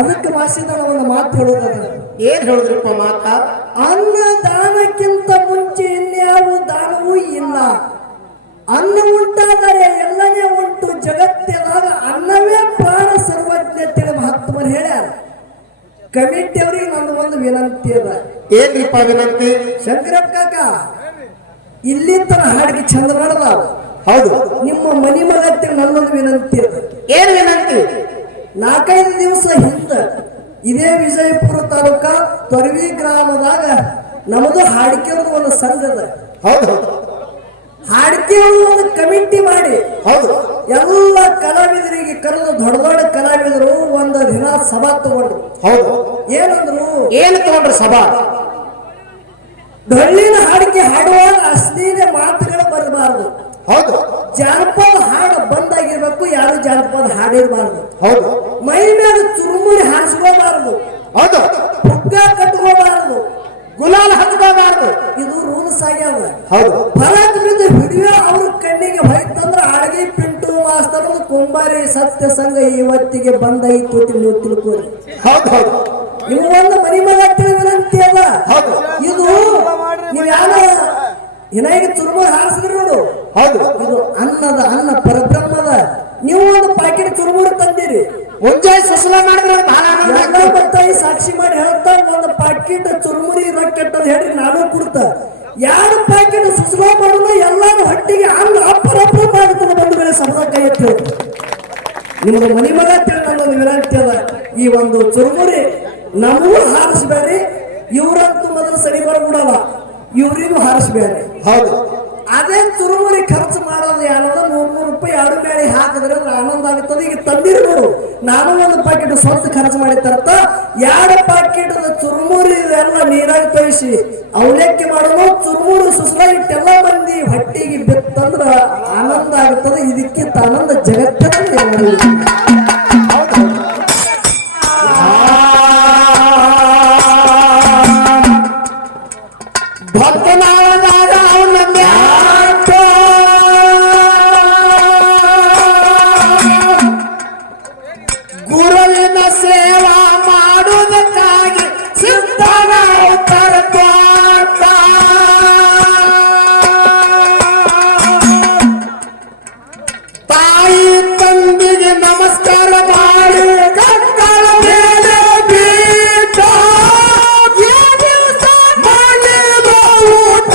ಅದಕ್ಕೆ ಭಾಷೆದಾಗ ಒಂದು ಮಾತು ಹೇಳೋದ. ಏನ್ ಹೇಳಿದ್ರಪ್ಪ ಮಾತ? ಅನ್ನ ದಾನಕ್ಕಿಂತ ಮುಂಚೆ ಇನ್ಯಾವ ದಾನವೂ ಇಲ್ಲ. ಅನ್ನ ಉಂಟಾದರೆ ಎಲ್ಲನೇ ಉಂಟು ಜಗತ್ತಿನಾಗ, ಅನ್ನವೇ ಪ್ರಾಣ ಸರ್ವಜ್ಞತೆ ಮಹತ್ವವನ್ನು ಹೇಳ್ಯಾರ. ಕಮಿಟಿ ಅವರಿಗೆ ನಂದು ಒಂದು ವಿನಂತಿ ಅದ. ಏನ್ರಿಪ್ಪ ವಿನಂತಿ? ಶಂಕರಪ್ಪ ಕಾಕ, ಇಲ್ಲಿ ತರ ಹಾಡಿಗೆ ಚಂದ ಮಾಡದಾವ. ಹೌದು, ನಿಮ್ಮ ಮನಿ ಮಗತ್ತೆ ನನ್ನೊಂದು ವಿನಂತಿ ಅದ. ಏನ್ ವಿನಂತಿ? 4-5 ದಿವಸ ಹಿಂದ ಇದೇ ವಿಜಯಪುರ ತಾಲೂಕ ತೊರವಿ ಗ್ರಾಮದಾಗ ನಮ್ಮದು ಹಾಡಿಕೆ ಒಂದು ಸಂಘ ಅದ. ಹೌದು, ಹಾಡಿಕೆ ಒಂದು ಕಮಿಟಿ ಮಾಡಿ ಹೌದು, ಎಲ್ಲ ಕಲಾವಿದರಿಗೆ ಕರೆದು ದೊಡ್ಡ ದೊಡ್ಡ ಕಲಾವಿದರು ಒಂದು ದಿನ ಸಭಾ ತಗೊಂಡ್ರು. ಹೌದು, ಏನಂದ್ರು? ಏನು ತಗೊಂಡ್ರು ಸಭಾ? ಡೊಳ್ಳಿನ ಹಾಡಿಕೆ ಹಾಡುವಾಗ ಅಶ್ಲೀಲ ಮಾತುಗಳು ಬರಬಾರದು. ಹೌದು, ಜಾನಪದ ಹಾಡು ಬಂದಾಗಿರ್ಬೇಕು, ಯಾರು ಜಾನಪದ ಹಾಡಿರಬಾರ್ದು. ಹೌದು, ಮೈ ಮೇಲೆ ಚುರುಮುರಿ ಹಾರಿಸ್ಕೋಬಾರದು. ಹೌದು, ಪುಗ್ಗ ಕಟ್ಕೋಬಾರದು, ಗುಲಾಲ್ ಹಚ್ಕೋಬಾರ್ದು. ಇದು ರೂಲ್ಸ್ ಆಗ್ಯಾವ. ಹೌದು, ಫಲಕ್ ಬಿದ್ದು ಹಿಡಿಯೋ ಅವ್ರ ಕಣ್ಣಿಗೆ ಹೋಯ್ತಂದ್ರ ಅಳಗಿ ಪಿಂಟು ಮಾಸ್ತರ್ ಕುಂಬಾರಿ ಸತ್ಯ ಸಂಘ ಇವತ್ತಿಗೆ ಬಂದಾಯಿತು ನೀವು ತಿಳ್ಕೊರಿ. ಹೌದು, ಹೌದು, ನೀವು ಒಂದು ಮನಿ ಮಗ ವಿನಂತಿ ಅದ. ಹೌದು, ಇದು ನೀವು ಯಾರ ಏನಾಗಿ ಚುರುಮುರಿ ಹಾರಿಸಿದ್ರಿ ನೋಡು. ಹೌದು, ಇದು ಅನ್ನ ಪರಬ್ರಹ್ಮದ. ನೀವು ಒಂದು ಪ್ಯಾಕೆಟ್ ಚುರುಮುರಿ ತಂದಿರಿ, ಮುಂಜಾನೆ ಸುಸಲ ಮಾಡಿದ್ರೆ ಬತ್ತಾಯಿ ಸಾಕ್ಷಿ ಮಾಡಿ ಹೇಳ್ತಾ ಒಂದು ಪ್ಯಾಕೆಟ್ ಚುರುಮುರಿ ರೊಕ್ಕ ಹೇಳಿ ನಾನು ಕೊಡ್ತ 2 ಪ್ಯಾಕೆಟ್ ಸುಸಲ ಮಾಡೋದು ಎಲ್ಲಾರು ಹೊಟ್ಟಿಗೆ ಅನ್ನ ಅಪ್ಪರಪ್ಪ ಮಾಡುತ್ತದೆ. ಬಂದ ಮೇಲೆ ಸಮದ ಕೈ ಎತ್ತಿ ನಿಮ್ದು ಮನಿ ಮಗ ನನ್ನೊಂದು ವಿನಂತಿ ಅದ. ಈ ಒಂದು ಚುರುಮುರಿ ನಮಗೂ ಹಾರಿಸ್ಬೇಡ್ರಿ, ಇವ್ರಂತೂ ಮೊದಲು ಸರಿ ಬರಬಿಡಲ್ಲ, ಇವ್ರಿಗೂ ಹಾರಿಸ್ಬೇಡ್ರಿ. ಹೌದು, ಅದೇ ಚುರುಮುರಿ ಖರ್ಚು ಮಾಡೋದು ಯಾವ್ದು 100 ರೂಪಾಯಿ 2 ಬೇಳೆ ಹಾಕಿದ್ರೆ ಆನಂದ ಆಗುತ್ತದೆ. ಈಗ ತಂದಿರ್ಬೋದು, ನಾನು ಒಂದು ಪ್ಯಾಕೆಟ್ ಸ್ವಂತ ಖರ್ಚು ಮಾಡಿ ತರ್ತ 2 ಪ್ಯಾಕೆಟ್ ಚುರುಮುರಿ ಎಲ್ಲ ನೀರಾಗಿ ತೋಯಿಸಿ ಅವಲಕ್ಕಿ ಮಾಡೋದು. ಚುರುಮುರಿ ಸುಸಲ ಇಟ್ಟೆಲ್ಲ ಮಂದಿ ಹೊಟ್ಟಿಗೆ ಬಿತ್ತಂದ್ರ ಆನಂದ ಆಗುತ್ತದೆ. ಇದಕ್ಕಿಂತ ಆನಂದ ಜಗತ್ತಿನಲ್ಲಿ ಗುರುವಿನ ಸೇವಾ ಮಾಡುವುದಕ್ಕಾಗಿ ಸಿದ್ಧನ ತರಪಾಟ. ತಾಯಿ ತಂದೆಗೆ ನಮಸ್ಕಾರ ಮಾಡಿ ಕಕ್ಕಳ ಮೇಲೆ ಬೀಟ ಮಾಡಿದ ಊಟ.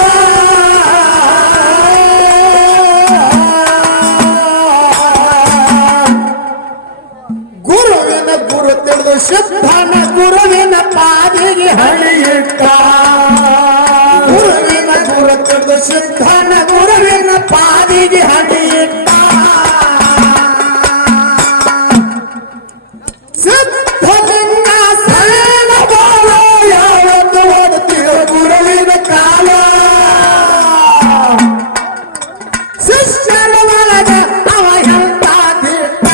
ಗುರುವಿನ ಗುರು ತಿಳಿದು ಸಿದ್ಧನ ಗುರುವಿನ ಪಾದಿಗೆ ಹಳಿಯಿಟ್ಟ. ಗುರುವಿನ ಗುರು ತಿಳಿದು ಸಿದ್ಧನ ಗುರುವಿನ ಪಾದಿಗೆ ಹಳಿಯಿಟ್ಟ. ಸಿದ್ಧಲಿಂಗ ಸರಳ ಬಾಳ ಯಾವತ್ತು ಓದುತ್ತೀರ ಗುರುವಿನ ಕಾಲ. ಶಿಷ್ಯರ ಒಳಗ ಅವ ಎಂತ ದಿಟ್ಟ.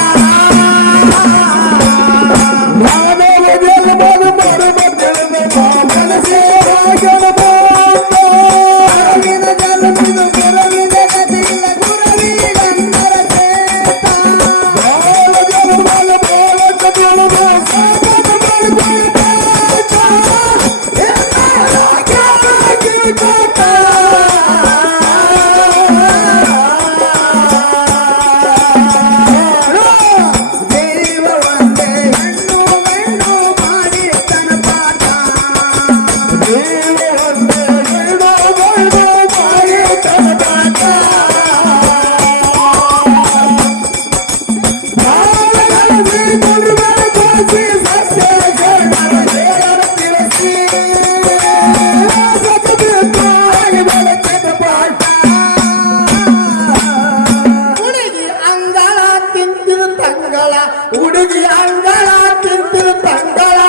ಹುಡುಗಿ ಅಂಗಳ ತಿಂತಿರು ತಂಗಳ.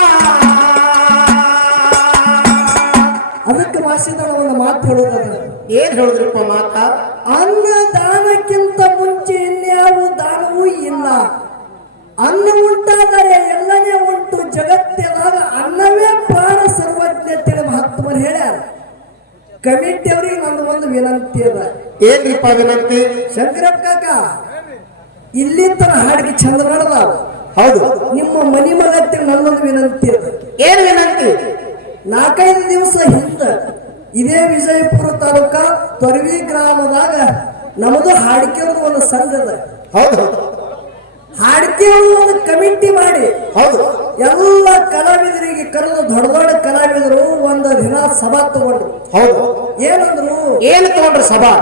ಅದಕ್ಕೆ ಭಾಷೆದಾಗ ಒಂದು ಮಾತು ಹೇಳೋದ. ಏನ್ ಹೇಳಿದ್ರಪ್ಪ ಮಾತ? ಅನ್ನ ದಾನಕ್ಕಿಂತ ಮುಂಚೆ ಇನ್ಯಾವ ದಾನವೂ ಇಲ್ಲ. ಅನ್ನ ಉಂಟಾದರೆ ಎಲ್ಲನೇ ಉಂಟು ಜಗತ್ತಿನಾಗ, ಅನ್ನವೇ ಪ್ರಾಣ ಸರ್ವಜ್ಞತೆ ಮಹತ್ವವನ್ನು ಹೇಳ್ಯಾರ. ಕಮಿಟಿ ಅವರಿಗೆ ನಂದು ಒಂದು ವಿನಂತಿ ಅದ. ಏನ್ರಿಪ್ಪ ವಿನಂತಿ? ಶಂಕರಪ್ಪ ಕಾಕ, ಇಲ್ಲಿ ತರ ಹಾಡಿಗೆ ಚಂದ ಮಾಡದಾವ. ಹೌದು. ನಿಮ್ಮ ಮನಿ ಮಗತ್ತಿಗೆ ನನ್ನೊಂದು ವಿನಂತಿ ಅದ. ಏನ್ ವಿನಂತಿ? 4-5 ದಿವಸ ಹಿಂದ ಇದೇ ವಿಜಯಪುರ ತಾಲೂಕ ತೊರವಿ ಗ್ರಾಮದಾಗ ನಮ್ಮದು ಹಾಡಿಕೆ ಒಂದು ಸಂಘ ಅದ. ಹೌದು. ಹಾಡಿಕೆ ಒಂದು ಕಮಿಟಿ ಮಾಡಿ ಹೌದು. ಎಲ್ಲ ಕಲಾವಿದರಿಗೆ ಕರೆದು ದೊಡ್ಡ ದೊಡ್ಡ ಕಲಾವಿದರು ಒಂದು ದಿನ ಸಭಾ ತಗೊಂಡ್ರು. ಹೌದು. ಏನಂದ್ರು? ಏನು ತಗೊಂಡ್ರು ಸಭಾ?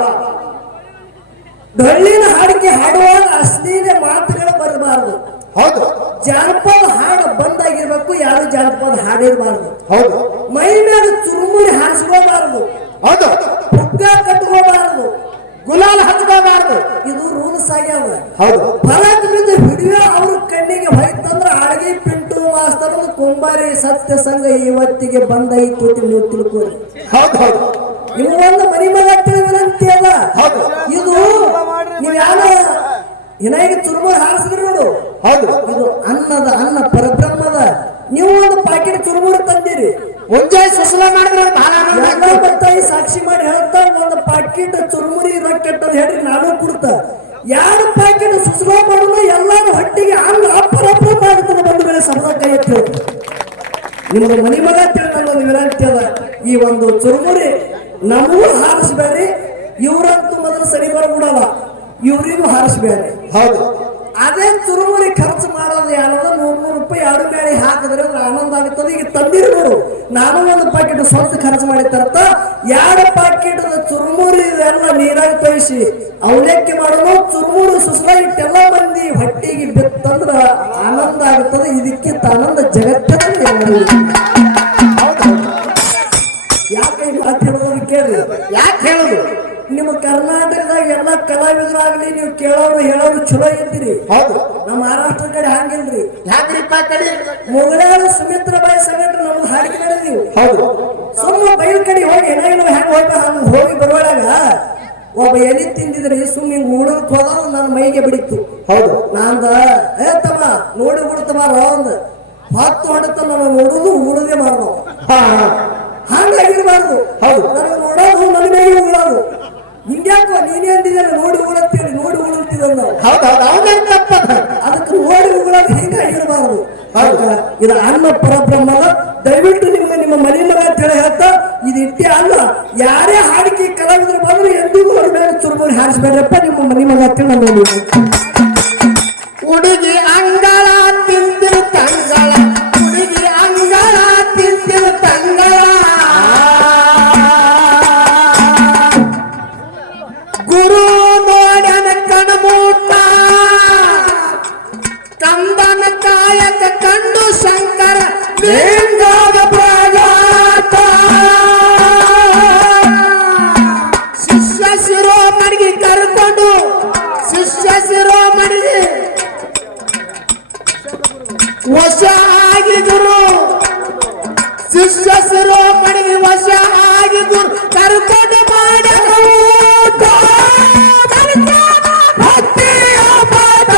ಡೊಳ್ಳಿನ ಹಾಡಿಕೆ ಹಾಡುವಾಗ ಅಶ್ಲೀಲ ಮಾತುಗಳು ಬರಬಾರದು. ಹೌದು. ಜಾನಪದ ಹಾಡು ಬಂದಾಗಿರ್ಬೇಕು, ಯಾರು ಜಾನಪದ ಹಾಡಿರಬಾರ್ದು. ಹೌದು. ಮೈ ಮೇಲೆ ಚುರುಮುರಿ ಹಾರಿಸ್ಕೋಬಾರದು. ಹೌದು. ಪುಗ್ಗ ಕಟ್ಕೋಬಾರದು, ಗುಲಾಲ್ ಹಚ್ಕೋಬಾರದು. ಇದು ರೂಲ್ಸ್ ಆಗ್ಯಾವ. ಹೌದು. ಫಲಕ್ ಬಿದ್ದ ವಿಡಿಯೋ ಅವ್ರ ಕಣ್ಣಿಗೆ ಹೋಯ್ತಂದ್ರ ಆಳ್ಗಿ ಪಿಂಟು ಮಾಸ್ತರ್ ಕುಂಬಾರಿ ಸತ್ಯ ಸಂಘ ಇವತ್ತಿಗೆ ಬಂದಾಯಿತು ನೀವು ತಿಳ್ಕೊರಿ. ಹೌದು. ಹೌದು. ನೀವು ಒಂದು ಮನಿ ಮಗ ವಿನಂತಿ ಅದ. ಹೌದು. ಇದು ನೀವು ಯಾರ ಏನಾಗಿ ಚುರುಮುರಿ ಹಾರಿಸಿದ್ರಿ ನೋಡು. ಹೌದು. ಇದು ಅನ್ನ ಪರಬ್ರಹ್ಮದ. ನೀವು ಒಂದು ಪ್ಯಾಕೆಟ್ ಚುರುಮುರಿ ತಂದಿರಿ, ಮುಂಜಾನೆ ಸುಸಲ ಮಾಡಿದ್ರೆ ಬಹಳ ಎಲ್ಲ ಬರ್ತಾಯಿ ಸಾಕ್ಷಿ ಮಾಡಿ ಹೇಳ್ತಾ ಒಂದು ಪ್ಯಾಕೆಟ್ ಚುರುಮುರಿ ರೊಕ್ಕ ಹೇಳಿ ನಾನು ಕೊಡ್ತ 2 ಪ್ಯಾಕೆಟ್ ಸುಸಲ ಮಾಡೋದು ಎಲ್ಲಾರು ಹೊಟ್ಟಿಗೆ ಅನ್ನ ಅಪ್ಪರಪ್ಪ ಮಾಡುತ್ತದೆ. ಬಂದ ಮೇಲೆ ಸಮದ ಕೈ ಎತ್ತಿ ನಿಮ್ಗೆ ಮನಿ ಮಗ ನನ್ನೊಂದು ವಿನಂತಿ ಅದ. ಈ ಒಂದು ಚುರುಮುರಿ ನಮಗೂ ಹಾರಿಸ್ಬೇಡ್ರಿ, ಇವ್ರಂತೂ ಮೊದಲು ಸರಿ ಬರ್ಬಿಡಲ್ಲ, ಇವ್ರಿಗೂ ಹಾರಿಸ್ಬೇಡ್ರಿ. ಹೌದು. ಅದೇ ಚುರುಮುರಿ ಖರ್ಚು ಮಾಡೋದು ಯಾರದ 100 ರೂಪಾಯಿ 2 ಬೇಳೆ ಹಾಕಿದ್ರೆ ಆನಂದ ಆಗುತ್ತದೆ. ಈಗ ತಂದಿರಿ ನೋಡು, ನಾನು ಒಂದು ಪ್ಯಾಕೆಟ್ ಸ್ವಂತ ಖರ್ಚು ಮಾಡಿ ತರ್ತ 2 ಪ್ಯಾಕೆಟ್ ಚುರುಮುರಿ ಎಲ್ಲ ನೀರಾಗಿ ತೋಯಿಸಿ ಅವಲಕ್ಕಿ ಮಾಡೋದು. ಚುರುಮುರಿ ಸುಸಲ ಇಟ್ಟೆಲ್ಲ ಮಂದಿ ಹೊಟ್ಟಿಗೆ ಬಿತ್ತಂದ್ರ ಆನಂದ ಆಗುತ್ತದೆ. ಇದಕ್ಕಿಂತ ಆನಂದ ಜಗತ್ತಿನಲ್ಲಿ ಯಾಕೆ ಈ ಮಾತು ಹೇಳೋದು ಕೇಳಿ. ಯಾಕೆ ಹೇಳುದು? ನಿಮ್ಮ ಕರ್ನಾಟಕದಾಗ ಎಲ್ಲ ಕಲಾವಿದರಾಗ್ಲಿ ನೀವು ಕೇಳೋರು ಹೇಳೋರು ಚಲೋ ಇದ್ದೀರಿ. ಹೌದು. ನಮ್ಮ ಮಹಾರಾಷ್ಟ್ರ ಕಡೆ ಹಂಗಿಲ್ರಿ. ಯಾಕ್ರಿಪ್ಪ ಕಡೆ? ಮುಗಳಾರು ಸುಮಿತ್ರಾಬಾಯಿ ಸಂಗಟ ನಮ್ದು ಹಾಡಿಕೆ ನಡೆದೀವಿ. ಹೌದು. ಸುಮ್ಮ ಬೈಲ್ ಕಡೆ ಹೋಗಿ ಏನಾಗಿನ ಹೆಂಗ್ ಹೋಗಿ ಬರುವಾಗ ಒಬ್ಬ ಎಲಿ ತಿಂದಿದ್ರಿ ಸುಮ್ಮ ಹಿಂಗ್ ಉಳಕ್ ಹೋದ ನನ್ನ ಮೈಗೆ ಬಿಡಿತ್ತು. ಹೌದು. ನಾಂದ ತಮ್ಮ ನೋಡಿ ಉಡ್ತಬಾರ ಒಂದು 10 ಹೊಡೆತ ನಾನು ನೋಡುದು ಉಳದೆ ಮಾಡ್ದು ಹಂಗಾಗಿರ್ಬಾರ್ದು. ಹೌದು. ನನಗೆ ನೋಡೋದು ನನ್ನ ಮೇಲೆ ಉಳೋದು. ಹಿಂಗ್ಯಾಕೋ ನೀನೇ ಅಂದಿದ್ದೇನೆ ನೋಡಿ ಉಳಂತೇಳಿ ನೋಡಿ ಉಳಂತಿದ್ದ ನಾವು. ಹೌದೌದು. ಅವನೇನ್ ತಪ್ಪದ? ಅದಕ್ಕೆ ನೋಡಿ ಉಳೋದು ಹಿಂಗಾಗಿರ್ಬಾರ್ದು. ಇದು ಅನ್ನ ಪರಬ್ರಹ್ಮದ. ದಯವಿಟ್ಟು ನಿಮ್ಮ ಮನೆ ಮಗ ಅಂತ ಹೇಳಿ ಹೇಳ್ತಾ ಇದು ಇಟ್ಟೆ ಅಲ್ಲ. ಯಾರೇ ಹಾಡಿಕೆ ಕಲಾವಿದರು ಬಂದ್ರೆ ಎಂದಿಗೂ ಅವ್ರ ಮೇಲೆ ಚುರುಮುರಿ ಹಾರಿಸ್ಬೇಡ್ರಪ್ಪ. ನಿಮ್ಮ ಮನೆ ಮಗ ಅಂತ ಹೇಳಿ ಹುಡುಗಿ ಅಂಗಳ ತಿಂದಿರು ತಂಗಳ, ಹುಡುಗಿ ಅಂಗಳ ತಿಂದಿರು ತಂಗಳ, ಗುರು ನೋಡನ ಕಣ್ಮೂಟ, ಕಂದನ ಕಾಯಕ ಕಂಡು ಶಂಕರ ಲಿಂಗದ ಪ್ರಜಾತ, ಶಿಷ್ಯ ಶಿರೋಮಣಿಗೆ ಕರ್ಕೊಂಡು ಶಿಷ್ಯ ಶಿರೋಮಣಿಗೆ ವಶ ಆಗಿದ್ರು, ಶಿಷ್ಯ ಶಿರೋಮಣಿಗೆ ವಶ ಆಗಿದ್ರು, ಕರ್ಕೊಂಡು ಮಾಡಿದ್ರು ಭಕ್ತಿಯ ಪದ.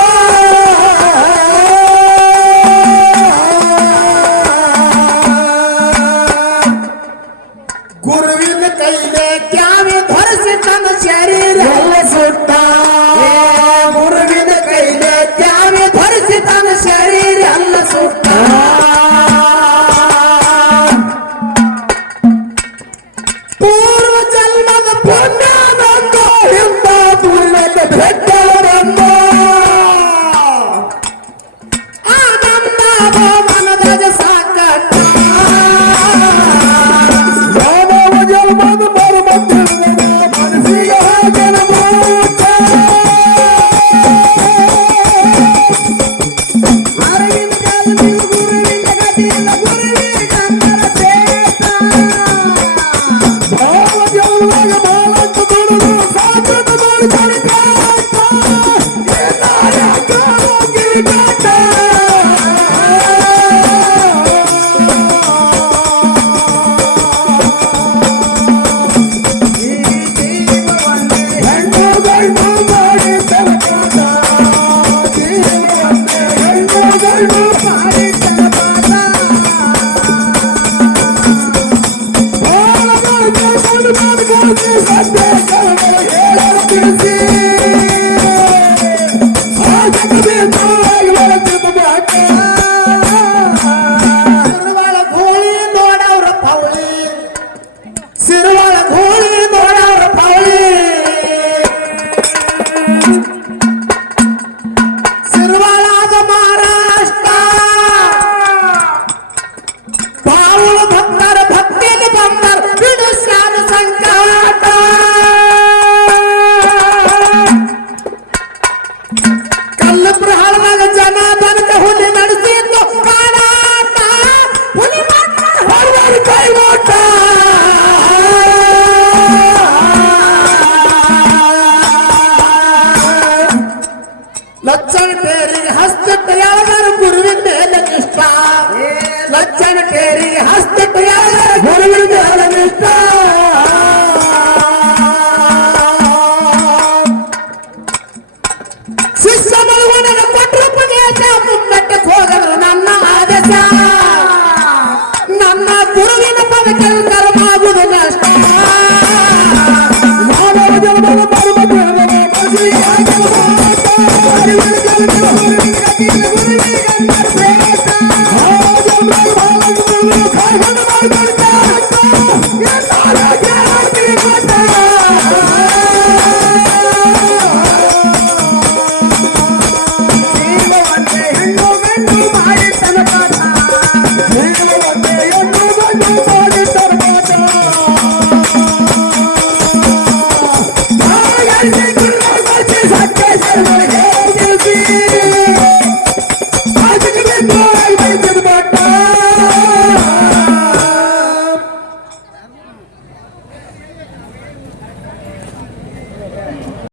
ಗುರುವಿನ ಕೈಲೆ ತ್ಯಾವಿ ಧರಿಸಿ ತನ್ನ ಶರೀರ ಎಲ್ಲ ಸುಟ್ಟ, ಗುರುವಿನ ಕೈಲೆ ತ್ಯಾವಿ ಧರಿಸಿ ತನ್ನ ಶರೀರ ಎಲ್ಲ ಸುಟ್ಟ. ಲಕ್ಷಣ ಕೇರಿ ಹಸ್ತಕ್ಕೆ ಗುರುವಿನ ಅಲಮಿಷ್ಟ ಶಿಷ್ಯ ಮಗುವನ ಕೊಟ್ಟರು ಪದೇಶ ಮುನ್ನಟ್ಟಕ್ಕೆ ಹೋಗಲು ನನ್ನ ಆದೇಶ ನನ್ನ ಗುರುವಿನ ಪದ ಕರ್ಮಾಗುವುದು ನಷ್ಟ Hey,